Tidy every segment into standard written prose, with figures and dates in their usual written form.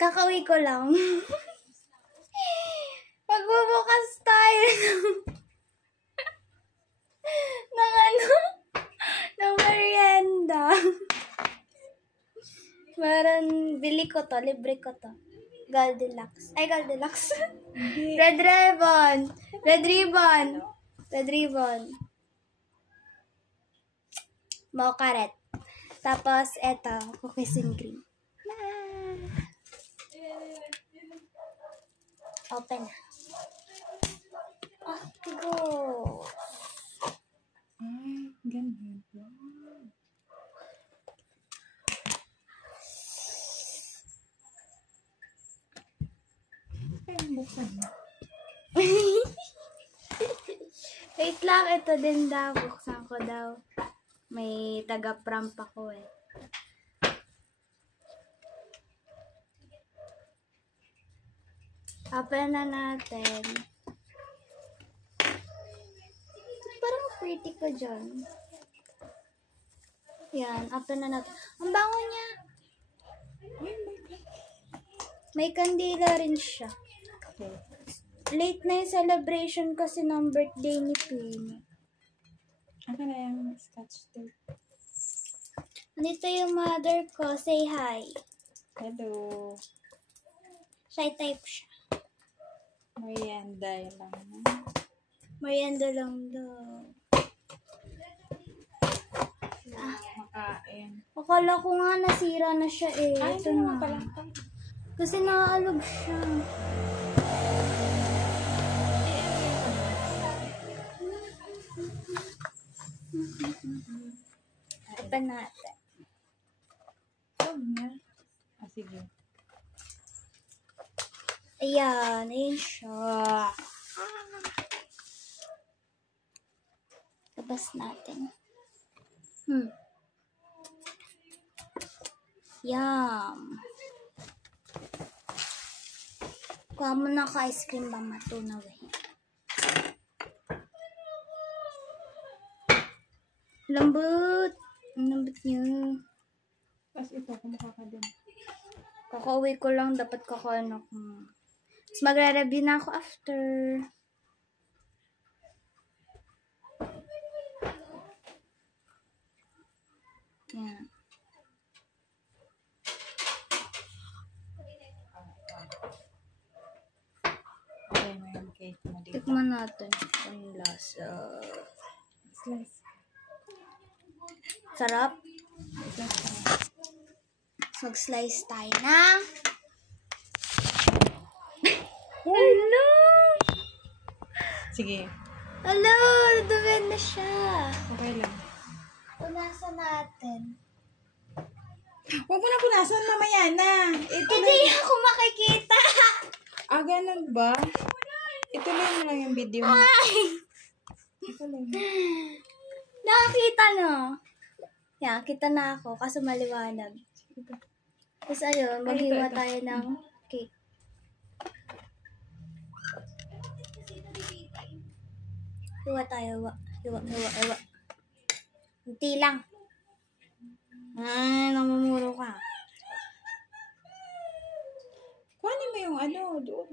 Kakauwi ko lang. Magbubukas tayo ng ng merienda. Meron, bili ko to, libre ko to. Goldilocks. Ay, Goldilocks. Red ribbon. Red ribbon. Red ribbon. Mocharet. Tapos, eto, cookies and cream. Open na. Oh, go. Ganun. Wait lang, ito din daw. Buksan ko daw. May taga-pramp ako eh. Open na natin. Parang pretty ko dyan. Yan, open na natin. Ang bango niya. May kandila rin siya. Late na yung celebration kasi ng birthday ni Queen. Ano na yung scotch tape? Nandito yung mother ko. Say hi. Hello. Shy type siya. Merienda lang. Merienda lang daw. Makain. Akala ko nga nasira na siya eh. Ay, ito na. pala. Kasi naaalog siya. Open natin. Sige. Ayan. Ayan siya. Labas natin. Yum. Kuha mo na ka ice cream ba matunaw eh. Lambot. Ang lambot niya. Tapos ito, kumukha ka din. Kakauwi ko lang. Dapat kakain ako. Tapos magre-review na ako after. Yan. Okay mo yung cake mo dito. Tikman natin. Ang lasa. Slice. Sarap. Mag-slice tayo na. Hello! Sige. Hello! Dumin na siya. Okay lang. Punasan natin. Huwag mo na punasan, mamaya na. Ito Hindi lang. ako makikita. Ah, ganun ba? Ituloy mo lang yung video mo. Ay! Ito lang. Nakakita na. Yan, kita na ako. Kaso maliwanag. Tapos ayun, maghiwa ito. tayo ng cake. Hiwa tayo. Hiwa. Hindi lang. Ay, namumuro ka. Kuhanin mo yung ano, doon.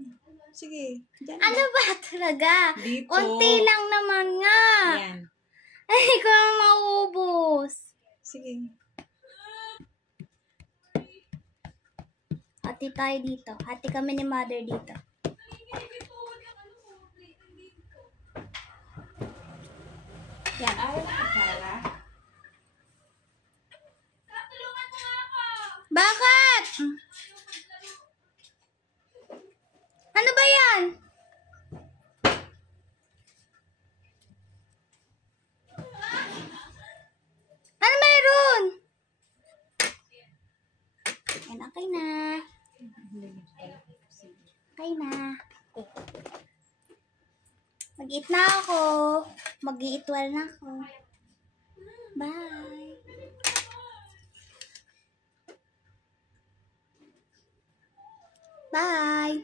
Sige. Dyan. Ano ba talaga? Dito. Unti lang naman nga. Yan. Ay, ko na maubos. Sige. Hati tayo dito. Hati kami ni mother dito. Yan. Ay, para. Bakit? Ano ba yan? Ano mayroon? Yan, okay na. Okay na. Mag-eat na ako. Mag-i-eatwal na ako. Bye. Bye.